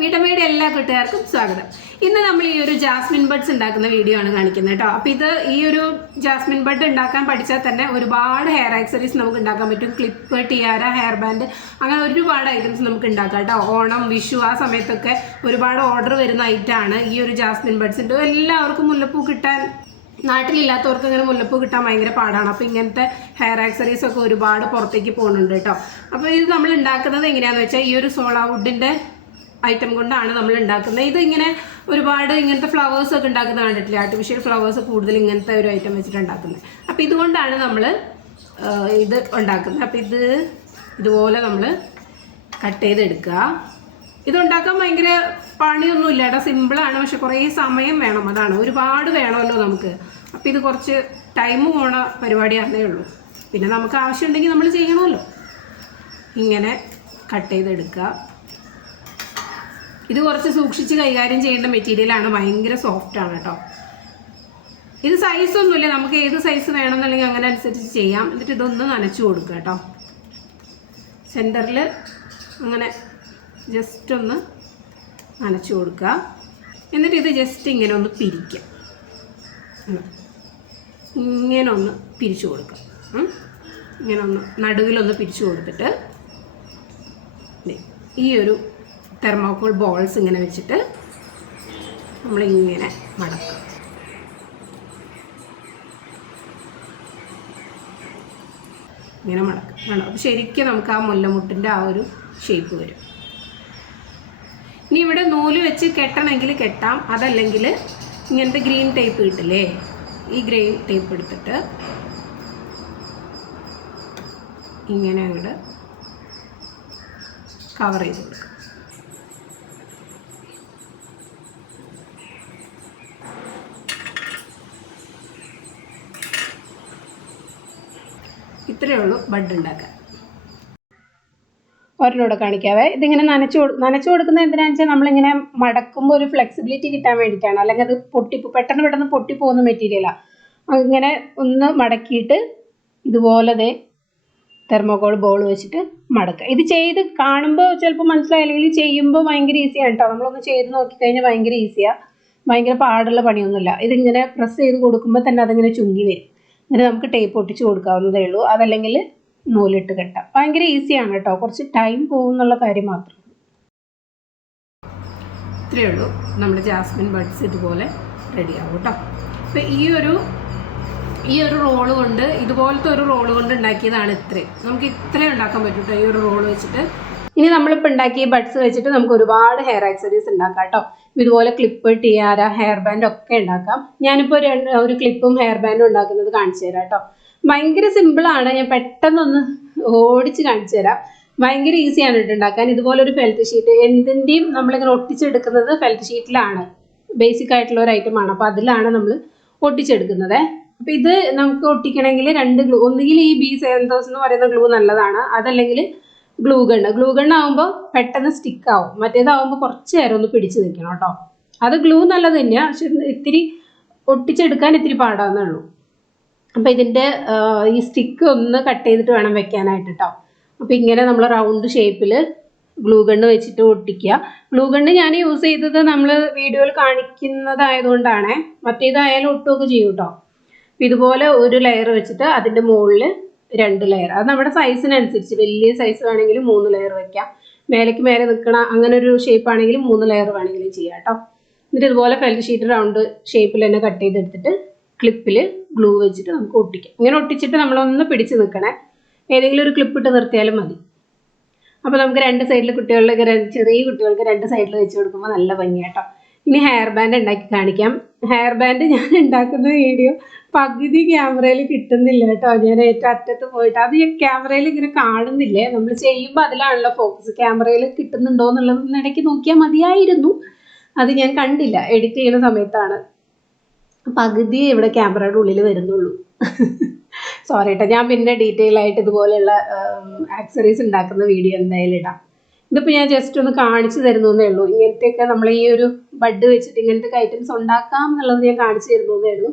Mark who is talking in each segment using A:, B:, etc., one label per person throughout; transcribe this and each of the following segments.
A: വീട്ടമ്മയുടെ എല്ലാ കൂട്ടുകാർക്കും സ്വാഗതം. ഇന്ന് നമ്മൾ ഈ ഒരു ജാസ്മിൻ ബഡ്സ് ഉണ്ടാക്കുന്ന വീഡിയോ ആണ് കാണിക്കുന്നത് കേട്ടോ. അപ്പോൾ ഇത് ഈ ഒരു ജാസ്മിൻ ബഡ് ഉണ്ടാക്കാൻ പഠിച്ചാൽ തന്നെ ഒരുപാട് ഹെയർ ആക്സറീസ് നമുക്ക് ഉണ്ടാക്കാൻ പറ്റും. ക്ലിപ്പ് ടിയാര ഹെയർ ബാൻഡ് അങ്ങനെ ഒരുപാട് ഐറ്റംസ് നമുക്ക് ഉണ്ടാക്കാം കേട്ടോ. ഓണം വിഷു ആ സമയത്തൊക്കെ ഒരുപാട് ഓർഡർ വരുന്ന ഐറ്റമാണ് ഈ ഒരു ജാസ്മിൻ ബഡ്സ്. ഉണ്ട് എല്ലാവർക്കും മുല്ലപ്പൂ കിട്ടാൻ നാട്ടിലില്ലാത്തവർക്ക് അങ്ങനെ മുല്ലപ്പൂ കിട്ടാൻ ഭയങ്കര പാടാണ്. അപ്പോൾ ഇങ്ങനത്തെ ഹെയർ ആക്സറീസ് ഒക്കെ ഒരുപാട് പുറത്തേക്ക് പോകുന്നുണ്ട് കേട്ടോ. അപ്പോൾ ഇത് നമ്മൾ ഉണ്ടാക്കുന്നത് എങ്ങനെയാണെന്ന് വെച്ചാൽ ഈ ഒരു സോളാ വുഡിന്റെ ഐറ്റം കൊണ്ടാണ് നമ്മൾ ഉണ്ടാക്കുന്നത്. ഇത് ഇങ്ങനെ ഒരുപാട് ഇങ്ങനത്തെ ഫ്ലവേഴ്സ് ഒക്കെ ഉണ്ടാക്കുന്നത് കണ്ടിട്ടില്ല ആർട്ടിഫിഷ്യൽ ഫ്ലവേഴ്സ് കൂടുതൽ ഇങ്ങനത്തെ ഒരു ഐറ്റം വെച്ചിട്ട് ഉണ്ടാക്കുന്നത്. അപ്പോൾ ഇതുകൊണ്ടാണ് നമ്മൾ ഇത് ഉണ്ടാക്കുന്നത്. അപ്പോൾ ഇത് ഇതുപോലെ നമ്മൾ കട്ട് ചെയ്തെടുക്കുക. ഇതുണ്ടാക്കാൻ ഭയങ്കര പണിയൊന്നുമില്ല കേട്ടോ. സിമ്പിളാണ് പക്ഷെ കുറേ സമയം വേണം. അതാണ്. ഒരുപാട് വേണമല്ലോ നമുക്ക്. അപ്പോൾ ഇത് കുറച്ച് ടൈം പോണ പരിപാടിയാണേ ഉള്ളൂ. പിന്നെ നമുക്ക് ആവശ്യമുണ്ടെങ്കിൽ നമ്മൾ ചെയ്യണമല്ലോ. ഇങ്ങനെ കട്ട് ചെയ്തെടുക്കുക. ഇത് കുറച്ച് സൂക്ഷിച്ച് കൈകാര്യം ചെയ്യേണ്ട മെറ്റീരിയലാണ് ഭയങ്കര സോഫ്റ്റ് ആണ് കേട്ടോ ഇത് സൈസ് ഒന്നുമില്ല. നമുക്ക് ഏത് സൈസ് വേണമെന്നുണ്ടെങ്കിൽ അങ്ങനെ അനുസരിച്ച് ചെയ്യാം. എന്നിട്ട് ഇതൊന്ന് നനച്ചു കൊടുക്കുക കേട്ടോ സെന്ററിൽ അങ്ങനെ ജസ്റ്റ് ഒന്ന് നനച്ചു കൊടുക്കുക. എന്നിട്ട് ഇത് ജസ്റ്റ് ഇങ്ങനെ ഒന്ന് പിരിക്കുക. ഇങ്ങനെ ഒന്ന് പിരിച്ചു കൊടുക്കുക. ഇങ്ങനെ ഒന്ന് നടുവിലൊന്ന് പിരിച്ചു കൊടുത്തിട്ട് ഈ ഒരു തെർമോക്കോൾ ബോൾസ് ഇങ്ങനെ വെച്ചിട്ട് നമ്മളിങ്ങനെ മടക്കും. ഇങ്ങനെ മടക്കും. വേണം അപ്പോൾ ശരിക്കും നമുക്ക് ആ മുല്ലമുട്ടിന്റെ ആ ഒരു ഷേപ്പ് വരും. ഇനി ഇവിടെ നൂൽ വെച്ച് കെട്ടണമെങ്കിൽ കെട്ടാം. അതല്ലെങ്കിൽ ഇങ്ങനത്തെ ഗ്രീൻ ടേപ്പ് കിട്ടില്ലേ? ഈ ഗ്രീൻ ടേപ്പ് എടുത്തിട്ട് ഇങ്ങനെ അങ്ങോട്ട് കവർ ചെയ്ത് കൊടുക്കുക ഇത്രയേ ഉള്ളൂ ബഡ് ഉണ്ടാക്കാൻ. ഒരിലൂടെ കാണിക്കാവേ. ഇതിങ്ങനെ നനച്ചു നനച്ചു കൊടുക്കുന്ന എന്തിനാണെന്ന് വെച്ചാൽ നമ്മളിങ്ങനെ മടക്കുമ്പോൾ ഒരു ഫ്ലെക്സിബിലിറ്റി കിട്ടാൻ വേണ്ടിയിട്ടാണ്. അല്ലെങ്കിൽ അത് പൊട്ടി പെട്ടെന്ന് പെട്ടെന്ന് പൊട്ടിപ്പോകുന്ന മെറ്റീരിയലാണ് അങ്ങനെ ഒന്ന് മടക്കിയിട്ട് ഇതുപോലെ ദേ തെർമോകോൾ ബോൾ വെച്ചിട്ട് മടക്കുക. ഇത് ചെയ്ത് കാണുമ്പോൾ ചിലപ്പോൾ മനസ്സിലായില്ലെങ്കിൽ ചെയ്യുമ്പോൾ ഭയങ്കര ഈസിയാണ് കേട്ടോ നമ്മളൊന്ന് ചെയ്ത് നോക്കിക്കഴിഞ്ഞാൽ ഭയങ്കര ഈസിയാണ് ഭയങ്കര പാടുള്ള പണിയൊന്നുമില്ല. ഇതിങ്ങനെ പ്രസ് ചെയ്ത് കൊടുക്കുമ്പോൾ തന്നെ അതിങ്ങനെ ചുങ്ങി വരും. എന്നിട്ട് നമുക്ക് ടേപ്പ് ഒട്ടിച്ച് കൊടുക്കാവുന്നതേ ഉള്ളൂ. അതല്ലെങ്കിൽ നൂലിട്ട് കെട്ടാം. ഭയങ്കര ഈസിയാണ് കേട്ടോ. കുറച്ച് ടൈം പോകുന്നുള്ള കാര്യം മാത്രം. ഇത്രയേ ഉള്ളൂ. നമ്മുടെ ജാസ്മിൻ ബഡ്സ് ഇതുപോലെ റെഡിയാവും കേട്ടോ. അപ്പോൾ ഈ ഒരു ഈ ഒരു റോൾ കൊണ്ട് ഇതുപോലത്തെ ഒരു റോൾ കൊണ്ട് ഉണ്ടാക്കിയതാണ് ഇത്രയും. നമുക്ക് ഇത്രയും ഉണ്ടാക്കാൻ പറ്റും കേട്ടോ ഈ ഒരു റോൾ വെച്ചിട്ട്. ഇനി നമ്മളിപ്പോൾ ഉണ്ടാക്കിയ ബഡ്സ് വെച്ചിട്ട് നമുക്ക് ഒരുപാട് ഹെയർ ആക്സറീസ് ഉണ്ടാക്കാം കേട്ടോ. ഇതുപോലെ ക്ലിപ്പ് ടിയാര ഹെയർ ബാൻഡ് ഒക്കെ ഉണ്ടാക്കാം. ഞാനിപ്പോൾ ഒരു ഒരു ക്ലിപ്പും ഹെയർ ബാൻഡും ഉണ്ടാക്കുന്നത് കാണിച്ചു തരാം കേട്ടോ. ഭയങ്കര സിമ്പിളാണ് ഞാൻ പെട്ടെന്നൊന്ന് ഓടിച്ച് കാണിച്ചു തരാം. ഭയങ്കര ഈസിയാണ് ഉണ്ടാക്കാൻ. ഇതുപോലെ ഒരു ഫെൽറ്റ് ഷീറ്റ് എന്തിന്റെയും നമ്മളിങ്ങനെ ഒട്ടിച്ചെടുക്കുന്നത് ഫെൽറ്റ് ഷീറ്റിലാണ് ബേസിക് ആയിട്ടുള്ള ഒരു ഐറ്റം ആണ്. അപ്പോൾ അതിലാണ് നമ്മൾ ഒട്ടിച്ചെടുക്കുന്നത്. അപ്പോൾ ഇത് നമുക്ക് ഒട്ടിക്കണമെങ്കിൽ രണ്ട് ഗ്ലൂ ഒന്നുകിൽ ഈ ബി സെവൻ തൗസൻഡ് എന്ന് പറയുന്ന ഗ്ലൂ നല്ലതാണ്. അതല്ലെങ്കിൽ ഗ്ലൂ ഗണ്ണ് ഗ്ലൂ ഗണ്ണാകുമ്പോൾ പെട്ടെന്ന് സ്റ്റിക്ക് ആവും. മറ്റേതാവുമ്പോൾ കുറച്ച് നേരം ഒന്ന് പിടിച്ച് നിൽക്കണം കേട്ടോ. അത് ഗ്ലൂ നല്ലത് തന്നെയാണ് പക്ഷെ ഇത്തിരി ഒട്ടിച്ചെടുക്കാൻ ഇത്തിരി പാടാന്നേ ഉള്ളൂ. അപ്പം ഇതിന്റെ ഈ സ്റ്റിക്ക് ഒന്ന് കട്ട് ചെയ്തിട്ട് വേണം വെക്കാനായിട്ട് കേട്ടോ അപ്പോൾ ഇങ്ങനെ നമ്മൾ റൗണ്ട് ഷേപ്പിൽ ഗ്ലൂ ഗണ്ണ് വെച്ചിട്ട് ഒട്ടിക്കുക ഗ്ലൂ ഗണ്ണ് ഞാൻ യൂസ് ചെയ്തത് നമ്മൾ വീഡിയോയിൽ കാണിക്കുന്നതായതുകൊണ്ടാണ്. മറ്റേതായാലും ഒട്ടുമൊക്കെ ചെയ്യും കേട്ടോ ഇതുപോലെ ഒരു ലെയർ വെച്ചിട്ട് അതിന്റെ മുകളിൽ രണ്ട് ലെയർ അത് നമ്മുടെ സൈസിനനുസരിച്ച് വലിയ സൈസ് വേണമെങ്കിൽ മൂന്ന് ലെയർ വെക്കാം. മേലേക്ക് മേലെ നിൽക്കണ അങ്ങനെ ഒരു ഷേപ്പ് ആണെങ്കിലും മൂന്ന് ലെയർ വേണമെങ്കിലും ചെയ്യാം കേട്ടോ എന്നിട്ട് ഇതുപോലെ ഫെൽറ്റ് ഷീറ്റ് റൗണ്ട് ഷേപ്പിൽ തന്നെ കട്ട് ചെയ്തെടുത്തിട്ട് ക്ലിപ്പിൽ ഗ്ലൂ വെച്ചിട്ട് നമുക്ക് ഒട്ടിക്കാം. ഇങ്ങനെ ഒട്ടിച്ചിട്ട് നമ്മളൊന്ന് പിടിച്ച് നിൽക്കണേ. ഏതെങ്കിലും ഒരു ക്ലിപ്പ് ഇട്ട് നിർത്തിയാലും മതി. അപ്പോൾ നമുക്ക് രണ്ട് സൈഡിൽ കുട്ടികളിലൊക്കെ ചെറിയ കുട്ടികൾക്ക് രണ്ട് സൈഡിൽ വെച്ച് കൊടുക്കുമ്പോൾ നല്ല ഭംഗിയാട്ടോ ഇനി ഹെയർ ബാൻഡ് ഉണ്ടാക്കി കാണിക്കാം. ഹെയർ ബാൻഡ് ഞാൻ ഉണ്ടാക്കുന്ന വീഡിയോ പകുതി ക്യാമറയിൽ കിട്ടുന്നില്ല കേട്ടോ. ഞാൻ ഏറ്റവും അറ്റത്ത് പോയിട്ട് അത് ക്യാമറയിൽ ഇങ്ങനെ കാണുന്നില്ലേ? നമ്മൾ ചെയ്യുമ്പോൾ അതിലാണല്ലോ ഫോക്കസ് ക്യാമറയിൽ കിട്ടുന്നുണ്ടോ എന്നുള്ളത് ഇടയ്ക്ക് നോക്കിയാൽ മതിയായിരുന്നു. അത് ഞാൻ കണ്ടില്ല. എഡിറ്റ് ചെയ്യുന്ന സമയത്താണ്. പകുതി ഇവിടെ ക്യാമറയുടെ ഉള്ളിൽ വരുന്നുള്ളൂ. സോറി കേട്ടോ ഞാൻ പിന്നെ ഡീറ്റെയിൽ ആയിട്ട് ഇതുപോലെയുള്ള ആക്സറീസ് ഉണ്ടാക്കുന്ന വീഡിയോ എന്തായാലും ഇടാം. ഇതിപ്പോൾ ഞാൻ ജസ്റ്റ് ഒന്ന് കാണിച്ചു തരുന്നേ ഉള്ളൂ. ഇങ്ങനത്തെയൊക്കെ നമ്മൾ ഈ ഒരു ബഡ് വെച്ചിട്ട് ഇങ്ങനത്തെ ഐറ്റംസ് ഉണ്ടാക്കാം എന്നുള്ളത് ഞാൻ കാണിച്ചു തരുന്നതേ ഉള്ളൂ.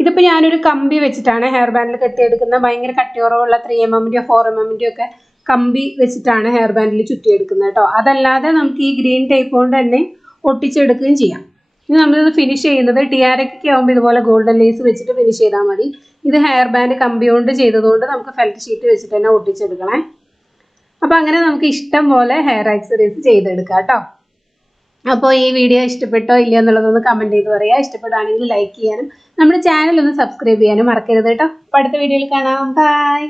A: ഇതിപ്പോൾ ഞാനൊരു കമ്പി വെച്ചിട്ടാണ് ഹെയർ ബാൻഡിൽ കെട്ടിയെടുക്കുന്ന ഭയങ്കര കട്ടിയുറവുള്ള ത്രീ എം എമ്മിന്റെയോ ഫോർ എം എമ്മിന്റെയോ ഒക്കെ കമ്പി വെച്ചിട്ടാണ് ഹെയർ ബാൻഡിൽ ചുറ്റിയെടുക്കുന്നത് കേട്ടോ. അതല്ലാതെ നമുക്ക് ഈ ഗ്രീൻ ടൈപ്പ് കൊണ്ട് തന്നെ ഒട്ടിച്ചെടുക്കുകയും ചെയ്യാം. ഇനി നമ്മളിത് ഫിനിഷ് ചെയ്യുന്നത് ടിയാരക്കൊക്കെ ആകുമ്പോൾ ഇതുപോലെ ഗോൾഡൻ ലേസ് വെച്ചിട്ട് ഫിനിഷ് ചെയ്താൽ മതി. ഇത് ഹെയർ ബാൻഡ് കമ്പി കൊണ്ട് ചെയ്തതുകൊണ്ട് നമുക്ക് ഫെൽറ്റ് ഷീറ്റ് വെച്ചിട്ട് തന്നെ ഒട്ടിച്ചെടുക്കണേ. അപ്പോൾ അങ്ങനെ നമുക്ക് ഇഷ്ടം പോലെ ഹെയർ ആക്സറീസ് ചെയ്തെടുക്കാം കേട്ടോ. അപ്പോൾ ഈ വീഡിയോ ഇഷ്ടപ്പെട്ടോ ഇല്ലയോ എന്നുള്ളതൊന്ന് കമന്റ് ചെയ്ത് പറയുക ഇഷ്ടപ്പെടുകയാണെങ്കിൽ ലൈക്ക് ചെയ്യാനും നമ്മുടെ ചാനൽ ഒന്ന് സബ്സ്ക്രൈബ് ചെയ്യാനും മറക്കരുത് കേട്ടോ. അപ്പോൾ അടുത്ത വീഡിയോയിൽ കാണാം. ബൈ